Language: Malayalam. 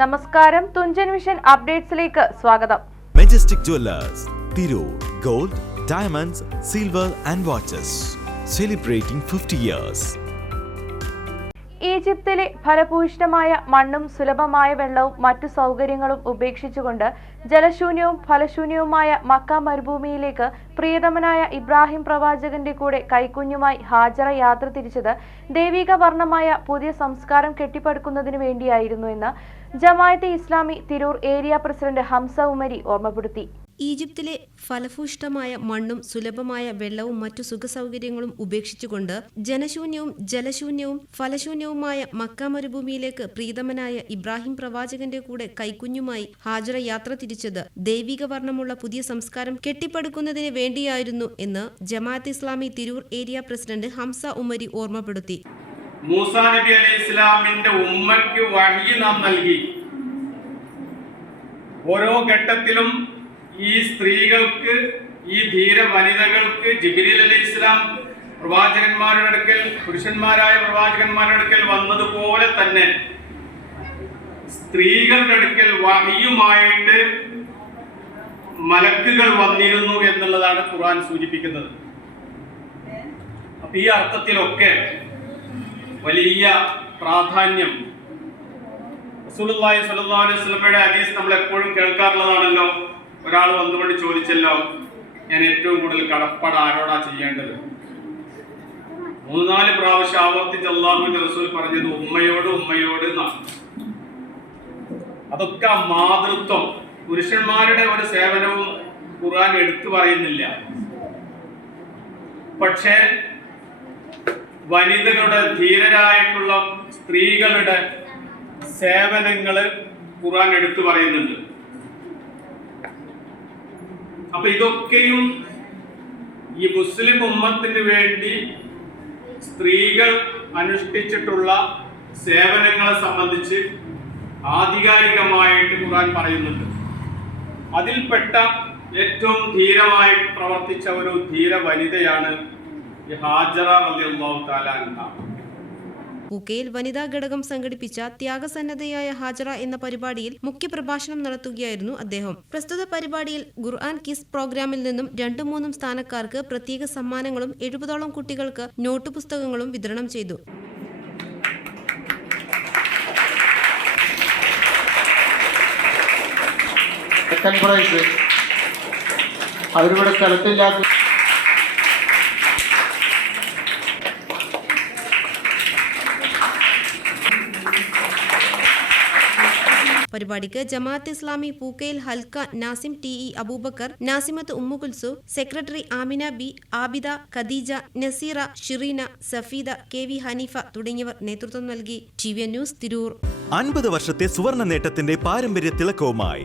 നമസ്കാരം. തുഞ്ചൻ മിഷൻ അപ്ഡേറ്റ്സിലേക്ക് സ്വാഗതം. Majestic jewellers Tirur gold diamonds silver and watches celebrating fifty years ഈജിപ്തിലെ ഫലഭൂയിഷ്ഠമായ മണ്ണും സുലഭമായ വെള്ളവും മറ്റു സൗകര്യങ്ങളും ഉപേക്ഷിച്ചുകൊണ്ട് ജലശൂന്യവും ഫലശൂന്യവുമായ മക്ക മരുഭൂമിയിലേക്ക് പ്രിയതമനായ ഇബ്രാഹിം പ്രവാചകന്റെ കൂടെ കൈക്കുഞ്ഞുമായി ഹാജറ യാത്ര തിരിച്ചത് ദൈവിക വർണമായ പുതിയ സംസ്കാരം കെട്ടിപ്പടുക്കുന്നതിനു വേണ്ടിയായിരുന്നു എന്ന് ജമായത്തെ ഇസ്ലാമി തിരൂർ ഏരിയ പ്രസിഡന്റ് ഹംസ ഉമരി ഓർമ്മപ്പെടുത്തി. ഈജിപ്തിലെ ഫലഭൂഷ്ടമായ മണ്ണും സുലഭമായ വെള്ളവും മറ്റു സുഖസൗകര്യങ്ങളും ഉപേക്ഷിച്ചുകൊണ്ട് ജനശൂന്യവും ജലശൂന്യവും ഫലശൂന്യവുമായ മക്ക മരുഭൂമിയിലേക്ക് പ്രീതമനായ ഇബ്രാഹിം പ്രവാചകന്റെ കൂടെ കൈക്കുഞ്ഞുമായി ഹാജറ യാത്ര തിരിച്ചത് ദൈവിക വർണമുള്ള പുതിയ സംസ്കാരം കെട്ടിപ്പടുക്കുന്നതിന് വേണ്ടിയായിരുന്നു എന്ന് ജമാഅത്ത് ഇസ്ലാമി തിരൂർ ഏരിയ പ്രസിഡന്റ് ഹംസ ഉമരി ഓർമ്മപ്പെടുത്തി. നബി ഇസ്ലാമിന്റെ ഉമ്മയ്ക്ക് വഴി നാം നൽകി. ഓരോ ഘട്ടത്തിലും ഈ സ്ത്രീകൾക്ക് ഈ ധീര വനിതകൾക്ക് ജിബിരിൽ അലൈഹി ഇസ്ലാം പ്രവാചകന്മാരുടെ അടുക്കൽ പുരുഷന്മാരായ പ്രവാചകന്മാരുടെ അടുക്കൽ വന്നതുപോലെ തന്നെ സ്ത്രീകളുടെ അടുക്കൽ വഹിയുമായിട്ട് മലക്കുകൾ വന്നിരുന്നു എന്നുള്ളതാണ് ഖുർആൻ സൂചിപ്പിക്കുന്നത്. അപ്പൊ ഈ അർത്ഥത്തിലൊക്കെ വലിയ പ്രാധാന്യം റസൂലുള്ളാഹി സ്വല്ലല്ലാഹു അലൈഹി ഹദീസ് നമ്മൾ എപ്പോഴും കേൾക്കാറുള്ളതാണല്ലോ. ഒരാൾ വന്നുകൊണ്ട് ചോദിച്ചല്ലോ ഞാൻ ഏറ്റവും കൂടുതൽ കടപ്പാട് ആരോടാ ചെയ്യേണ്ടത്? മൂന്നാൽ നാല് പ്രാവശ്യം ആവർത്തിച്ച് അള്ളാഹുവിന്റെ റസൂൽ പറഞ്ഞത് ഉമ്മയോട് ഉമ്മയോട് എന്നാണ് അതൊക്കെ മാതൃത്വം. പുരുഷന്മാരുടെ ഒരു സേവനവും ഖുർആൻ എടുത്തു പറയുന്നില്ല. പക്ഷേ വനിതകളുടെ ധീരരായിട്ടുള്ള സ്ത്രീകളുടെ സേവനങ്ങൾ ഖുർആൻ എടുത്തു പറയുന്നുണ്ട്. അപ്പൊ ഇതൊക്കെയും ഈ മുസ്ലിം ഉമ്മത്തിന് വേണ്ടി സ്ത്രീകൾ അനുഷ്ഠിച്ചിട്ടുള്ള സേവനങ്ങളെ സംബന്ധിച്ച് ആധികാരികമായിട്ട് ഖുർആൻ പറയുന്നുണ്ട്. അതിൽപ്പെട്ട ഏറ്റവും ധീരമായി പ്രവർത്തിച്ച ഒരു ധീര വനിതയാണ് ഈ റളിയല്ലാഹു തആല അൻഹ. പൂക്കയിൽ വനിതാ ഘടകം സംഘടിപ്പിച്ച ത്യാഗസന്നദ്ധയായ ഹാജറ എന്ന പരിപാടിയിൽ മുഖ്യപ്രഭാഷണം നടത്തുകയായിരുന്നു അദ്ദേഹം. പ്രസ്തുത പരിപാടിയിൽ ഖുർആൻ കിസ് പ്രോഗ്രാമിൽ നിന്നും രണ്ടും മൂന്നും സ്ഥാനക്കാർക്ക് പ്രത്യേക സമ്മാനങ്ങളും എഴുപതോളം കുട്ടികൾക്ക് നോട്ട് പുസ്തകങ്ങളും വിതരണം ചെയ്തു. സെക്കൻഡ് പ്രൈസ് അവരിവിടെ സ്ഥലത്തില്ലാത്ത പരിപാടിക്ക് ജമാഅത്ത് ഇസ്ലാമി പൂക്കയിൽ ഹൽക്ക നാസിം T E Abubakar നാസിമത്ത് Ummukulsu secretary Amina B Abida Khadija Nazeera Shireena Safeeda K V Haneefa തുടങ്ങിയവർ നേതൃത്വം നൽകി. T V news Tirur. അൻപത് വർഷത്തെ സുവർണ നേട്ടത്തിന്റെ പാരമ്പര്യ തിളക്കവുമായി